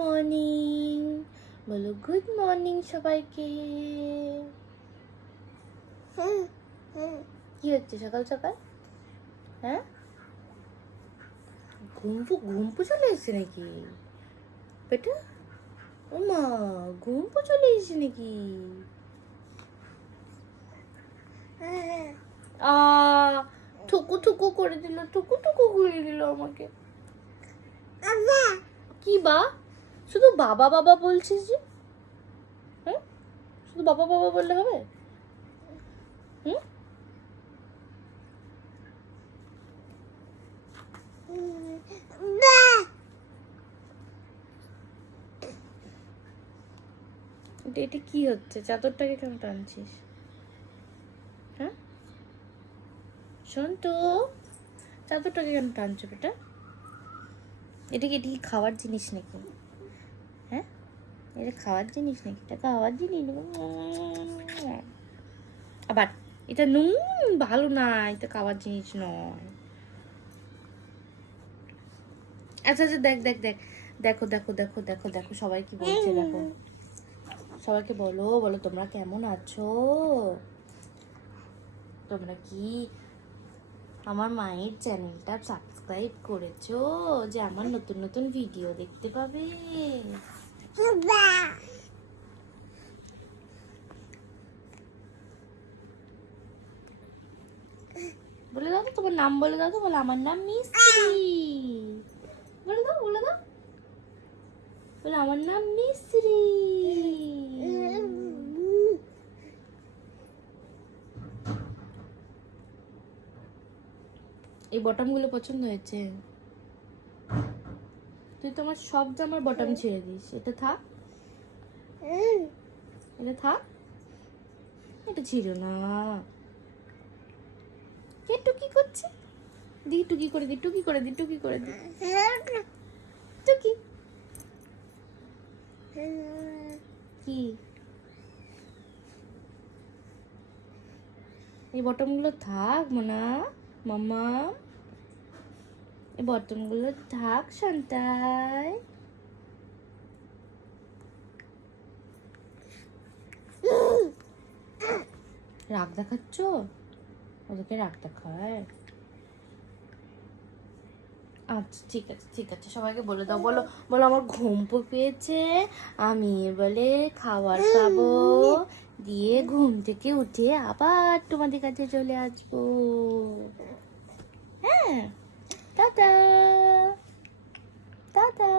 Morning, বলো good morning সবাইকে। কি হচ্ছে সকাল সকাল? হ্যাঁ, ঘুমপু চলে এসেছে নাকি বেটা? ও মা, ঘুমপু চলে এসেছে নাকি? ঠুকু ঠুকু করে দিল, ঠুকু ঠুকু করে দিল আমাকে। কি বা শুধু বাবা বাবা বলছিস যে? হ্যাঁ, শুধু বাবা বাবা বললে হবে? হুম, এটা কি হচ্ছে? চাদরটাকে কেন টানছিস? হ্যাঁ, শোন তো, চাদরটাকে কেন টানছো বেটা? এটা কি খাওয়ার জিনিস নাকি? হ্যাঁ, এটা খাওয়ার জিনিস নাকি? এটা খাওয়ার জিনিস আবার এটা নুন ভালো না, এটা খাওয়ার জিনিস নয়। আচ্ছা আচ্ছা, দেখ দেখ দেখ, দেখো দেখো দেখো দেখো দেখো সবাই কি বলছে দেখো। সবাইকে বলো, বলো তোমরা কেমন আছো? তোমরা কি আমার মায়ের চ্যানেলটা সাবস্ক্রাইব করেছো যে আমার নতুন নতুন ভিডিও দেখতে পাবে? বলে দাও তো, তোমার নাম বলে দাও তো। বলো আমার নাম মিস্ত্রি। বলে দাও, বলে দাও, বলে আমার নাম মিস্ত্রি। এই বটমগুলো পছন্দ হয়েছে? তুই তো আমার সব জামার বটম ছেড়ে দিস। এটা থাক, এটা থাক, এটা ছিল না। কে টুকি করছে? দি টুকি করে দি, টুকি করে দি, টুকি করে দি, টুকি। কি এই বটমগুলো থাক মোনা, মাম্মা, এই বটমগুলো থাক শান্তাই। রাগ দেখাচ্ছ? ওদেরকে রাগ দেখায়? আচ্ছা ঠিক আছে ঠিক আছে, সবাইকে বলে দাও। বলো, বলো আমার ঘুম পেয়েছে, আমি বলে খাবার খাবো, দিয়ে ঘুম থেকে উঠে আবার তোমাদের কাছে চলে আসবো। হ্যাঁ, টাটা টাটা।